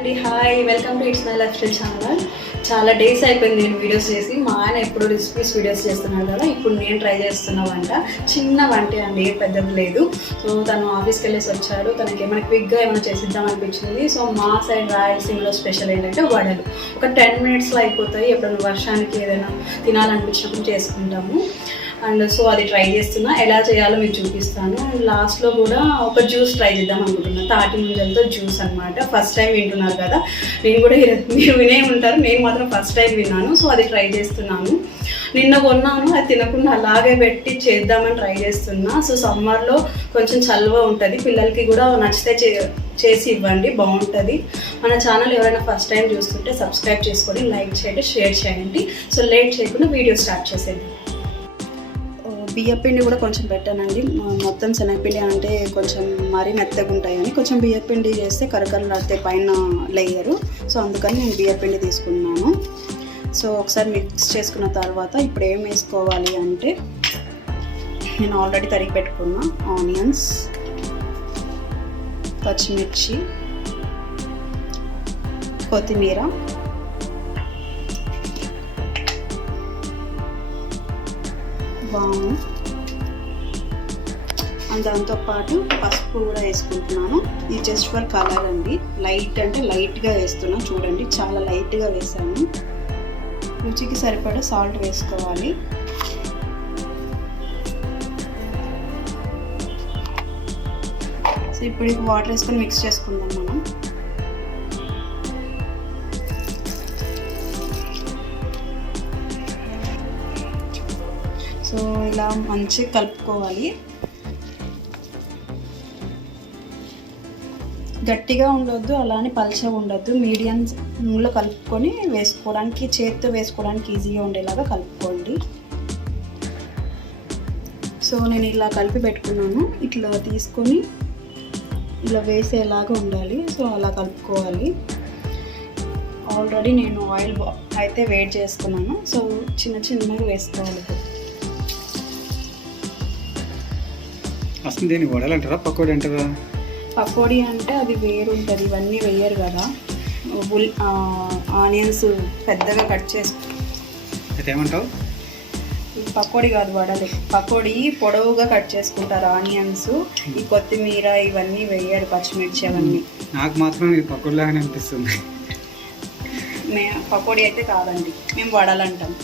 అండి hi welcome to it's my life style channel. చాలా days అయిపోయింది నేను వీడియోస్ చేసి. మా ఆయన ఎప్పుడు రెసిపీస్ వీడియోస్ చేస్తున్నాడు కదా, ఇప్పుడు నేను ట్రై చేస్తున్న వంట చిన్న వంటే అండి, ఏ పెద్దది లేదు. సో తను ఆఫీస్కి వెళ్ళేసి వచ్చాడు, తనకి ఏమైనా క్విక్గా ఏమైనా చేసిద్దాం అనిపించింది. సో మా సైడ్ రాయలసీమలో స్పెషల్ ఏంటంటే వడలు. ఒక 10 minutesలో అయిపోతాయి. ఎప్పుడైనా వర్షానికి ఏదైనా తినాలనిపించినప్పుడు చేసుకుంటాము. అండ్ సో అది ట్రై చేస్తున్నా, ఎలా చేయాలో మీకు చూపిస్తాను. అండ్ లాస్ట్లో కూడా ఒక జ్యూస్ ట్రై చేద్దాం అనుకుంటున్నాను, తాటి ముంజలతో జ్యూస్ అనమాట. ఫస్ట్ టైం వింటున్నారు కదా, నేను కూడా మీరు వినే ఉంటారు, నేను మాత్రం ఫస్ట్ టైం విన్నాను. సో అది ట్రై చేస్తున్నాను. నిన్న కొన్నాను, అది తినకుండా అలాగే పెట్టి చేద్దామని ట్రై చేస్తున్నా. సో సమ్మర్లో కొంచెం చలువ ఉంటుంది, పిల్లలకి కూడా నచ్చితే చేసి ఇవ్వండి, బాగుంటుంది. మన ఛానల్ ఎవరైనా ఫస్ట్ టైం చూస్తుంటే సబ్స్క్రైబ్ చేసుకొని లైక్ చేయండి, షేర్ చేయండి. సో లేట్ చేయకుండా వీడియో స్టార్ట్ చేసేది. బియ్యపిండి కూడా కొంచెం పెట్టానండి, మొత్తం శనగపిండి అంటే కొంచెం మరీ మెత్తగా ఉంటాయని కొంచెం బియ్యపిండి చేస్తే కరకరలాడితే పైన లేయరు. సో అందుకని నేను బియ్యపిండి తీసుకున్నాను. సో ఒకసారి మిక్స్ చేసుకున్న తర్వాత ఇప్పుడు ఏం వేసుకోవాలి అంటే, నేను ఆల్రెడీ తరిగి పెట్టుకున్న ఆనియన్స్, పచ్చిమిర్చి, కొత్తిమీర, వాము, అండ్ దాంతోపాటు పసుపు కూడా వేసుకుంటున్నాను. ఇది జస్ట్ ఫర్ కలర్ అండి, లైట్ అంటే లైట్గా వేస్తున్నాను, చూడండి చాలా లైట్గా వేసాను. రుచికి సరిపడా సాల్ట్ వేసుకోవాలి. సో ఇప్పుడు వాటర్ వేసుకొని మిక్స్ చేసుకుందాం మనం. సో ఇలా మంచిగా కలుపుకోవాలి. గట్టిగా ఉండొద్దు, అలానే పల్చగా ఉండొద్దు, మీడియంలో కలుపుకొని వేసుకోవడానికి, చేతితో వేసుకోవడానికి ఈజీగా ఉండేలాగా కలుపుకోండి. సో నేను ఇలా కలిపి పెట్టుకున్నాను, ఇట్లా తీసుకొని ఇలా వేసేలాగా ఉండాలి. సో అలా కలుపుకోవాలి. ఆల్రెడీ నేను ఆయిల్ అయితే వేడి చేసుకున్నాను. సో చిన్నగా వేసుకోవాలి. అసలు దీన్ని వడలు అంటారా, పకోడీ అంటారా? పకోడీ అంటే అది వేరు ఉంటుంది, ఇవన్నీ వేయరు కదా. ఆనియన్స్ పెద్దగా కట్ చేసి ఏమంటావు? పకోడీ కాదు, వడలే. పకోడీ పొడవుగా కట్ చేసుకుంటారు ఆనియన్స్. ఈ కొత్తిమీర ఇవన్నీ వేయరు, పచ్చిమిర్చి అవన్నీ. నాకు మాత్రం ఇది పకోడీ లాగానే అనిపిస్తుంది. పకోడీ అయితే కాదండి, మేము వడలు అంటాం.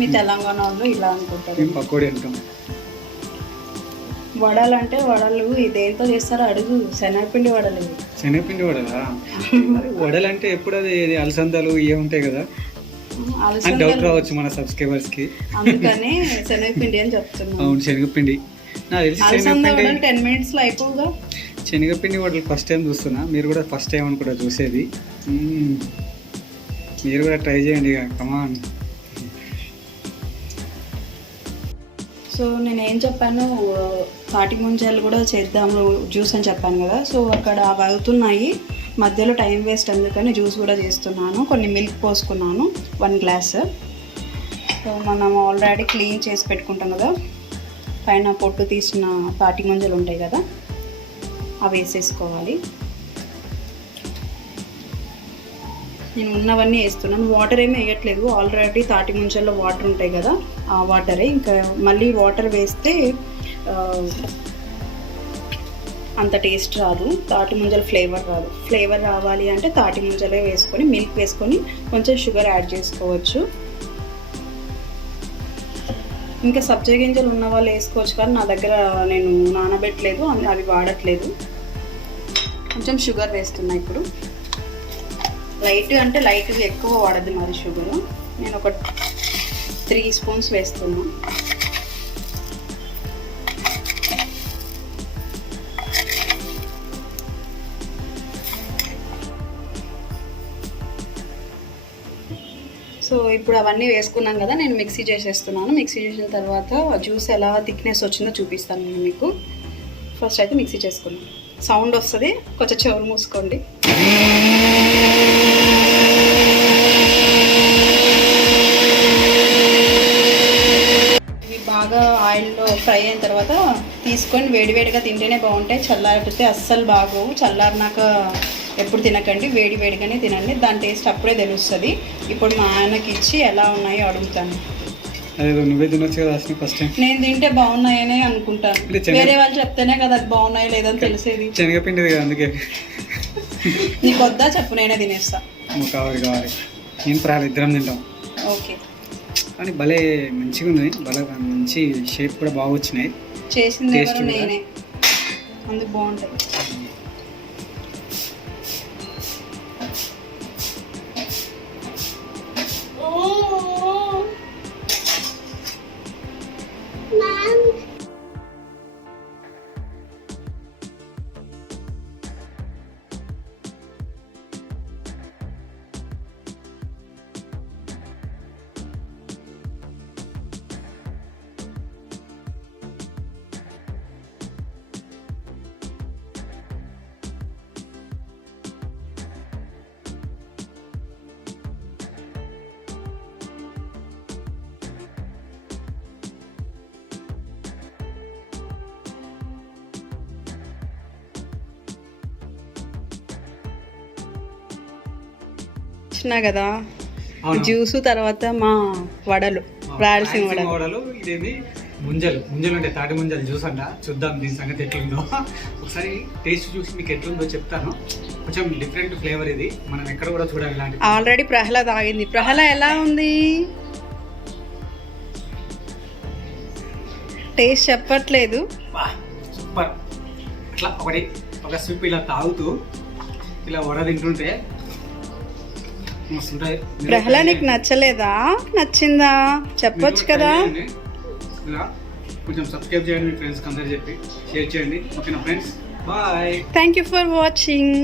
మీ తెలంగాణ వాళ్ళు ఇలా అనుకుంటారు, పకోడీ అంటాం. వడలు అంటే వడలు ఇదేంతో చేస్తారో అడుగు, శనగపిండి వడలు. శనగపిండి వడలా? వడలు అంటే ఎప్పుడు అది అలసందలు ఇవే ఉంటాయి కదా, డౌట్ రావచ్చు మన సబ్స్క్రైబర్స్ కి, అందుకనే శనగపిండి అని చెప్తున్నాను. అవును, శనగపిండి. నాకు తెలిసి శనగపిండి 10 minutesలో అయిపోగా. శనగపిండి వడలు ఫస్ట్ టైం చూస్తున్నా, మీరు కూడా ఫస్ట్ టైం అనుకుంటా చూసేది. మీరు కూడా ట్రై చేయండి ఇక, కమాన్. సో నేను ఏం చెప్పాను, తాటి ముంజలు కూడా చేద్దాము జ్యూస్ అని చెప్పాను కదా. సో అక్కడ అవి అవుతున్నాయి, మధ్యలో టైం వేస్ట్ అందుకని జ్యూస్ కూడా చేస్తున్నాను. కొన్ని మిల్క్ పోసుకున్నాను, 1 glass. సో మనం ఆల్రెడీ క్లీన్ చేసి పెట్టుకుంటాం కదా, పైన పొట్టు తీసిన తాటి ముంజలు ఉంటాయి కదా, అవి వేసేసుకోవాలి. నేను ఉన్నవన్నీ వేస్తున్నాను, వాటర్ ఏమీ వేయట్లేదు. ఆల్రెడీ తాటి ముంజల్లో వాటర్ ఉంటాయి కదా, ఆ వాటరే. ఇంకా మళ్ళీ వాటర్ వేస్తే అంత టేస్ట్ రాదు, తాటి ముంజల ఫ్లేవర్ రాదు. ఫ్లేవర్ రావాలి అంటే తాటి ముంజలే వేసుకొని, మిల్క్ వేసుకొని కొంచెం షుగర్ యాడ్ చేసుకోవచ్చు. ఇంకా సబ్జా గింజలు ఉన్న వాళ్ళు వేసుకోవచ్చు, కానీ నా దగ్గర నేను నానబెట్టలేదు, అవి వాడట్లేదు. కొంచెం షుగర్ వేస్తున్నా ఇప్పుడు. లైట్ అంటే లైట్గా, ఎక్కువ వాడద్దు మరి షుగర్. నేను ఒక 3 spoons వేస్తున్నా. సో ఇప్పుడు అవన్నీ వేసుకున్నాం కదా, నేను మిక్సీ చేసేస్తున్నాను. మిక్సీ చేసిన తర్వాత జ్యూస్ ఎలా థిక్నెస్ వచ్చిందో చూపిస్తాను నేను మీకు. ఫస్ట్ అయితే మిక్సీ చేసుకున్నాను. సౌండ్ వస్తుంది, కొంచెం చెవులు మూసుకోండి. బాగా ఆయిల్లో ఫ్రై అయిన తర్వాత తీసుకొని వేడివేడిగా తింటేనే బాగుంటాయి. చల్లారితే అస్సలు బాగోవు. చల్లారినాక ఎప్పుడు తినకండి, వేడి వేడిగానే తినండి, దాని టేస్ట్ అప్పుడే తెలుస్తుంది. ఇప్పుడు మా ఆయనకి ఇచ్చి ఎలా ఉన్నాయో అడుగుతాను. అదేదో నువ్వే తినొచ్చు కదా అసలు ఫస్ట్ టైం. నేను తింటే బాగున్నాయనే అనుకుంటాను, వేరే వాళ్ళు చెప్తేనే కదా అది బాగున్నాయో లేదని తెలిసేది. శనగపిండిది కదా అందుకే. నీకు వద్దా చెప్పు, నేనే తినేస్తా. కావాలి నేను ప్రాలు ఇద్దరం తింటాం. ఓకే. కానీ భలే మంచిగా ఉన్నాయి, భలే మంచి షేప్ కూడా బాగా వచ్చినాయి. చేసింది ఎవరు? నేనే, అందుకు బాగుంటాయి. కదా జ్యూస్, తర్వాత మా వడలు, రాయలసీమ వడలు. ఇదేమి ముంజలు అంటే తాటి ముంజలు జ్యూస్ అంట. చూద్దాం దీని సంగతి ఎట్లుందో, ఒకసారి టేస్ట్ చూసి మీకు ఎట్లుందో చెప్తాను. కొంచెం డిఫరెంట్ ఫ్లేవర్ ఇది, మనం ఎక్కడ కూడా చూడాలి ఇలాంటి. ఆల్రెడీ ప్రహ్లాద్ తాగింది. ప్రహ్లాద్ ఎలా ఉంది? టేస్ట్ చెప్పట్లేదు. సూపర్. అట్లా ఒక స్విప్ ఇలా తాగుతూ ఇలా వడ తింటుంటే మస్తుంటాయి. ప్రహ్లాద్ నీకు నచ్చలేదా? నచ్చిందా? చెప్పొచ్చు కదా. ఇలా కొంచెం సబ్స్క్రైబ్ చేయండి, మీ ఫ్రెండ్స్కి అందరూ చెప్పి షేర్ చేయండి. ఓకేనా friends? Bye. Thank you for watching.